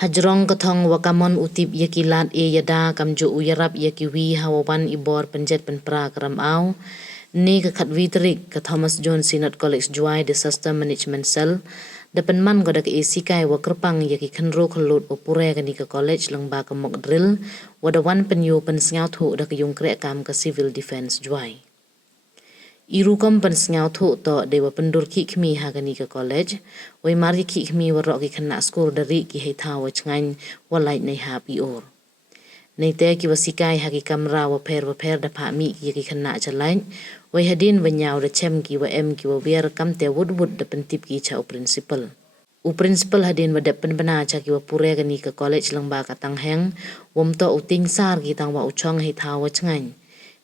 Hajrong katong wakamon utip yakilat yada kamjo uyarap yakiwi hawawan ibor penjet penpra karamau ni kakat vitrik ka Thomas Jones Sinat College Juai Disaster Management Cell dapan man godak sikai wa kerpang yaki khenro khalut o puræ kani ka college lang ba ka mock drill wadawan penyu pensngau thu dak yung krek kam ka civil defense Juai. Iru kom pensngau thu to dewa pendur khmi hagani ka college wai mari khmi warok ki khana skor dari ki hei thaw changan walai nei ha pior nei te ki wasikai hagi kamra wa pher da pha mi ki khana chalai wai hadin wanyau da chem ki wa em ki wa wer kam te wud da pentip ki cha principal hadin wa da pen bana cha ki wa puræ kani ka college lang ba ka tang heng wom to uting sar ki tang wa uchong hei thaw changan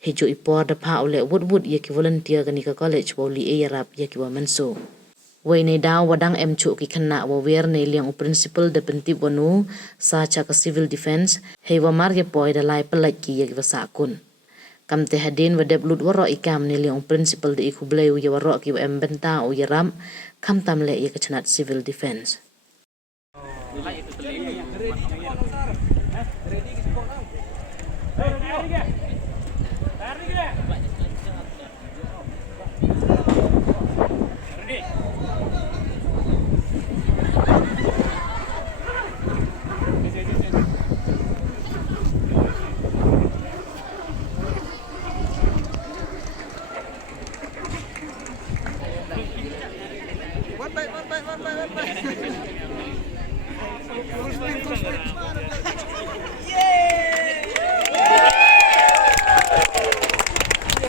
Hejo ipor da pa ole wud yaki volunteer kani ka college woli yarap yaki wa manso. Wai nei daw wadang emchu ki khana wa wer nei liang principal da pentip wanu sa cha ka civil defense hei wa mar ya poi da lai pelak ki yaki wa sakun. Kam te hadin wa deb lut waro ikam nei liang principal da iku blai ya waro ki wa embenta o yaram kam tam le ya ka chanat civil defense. One by.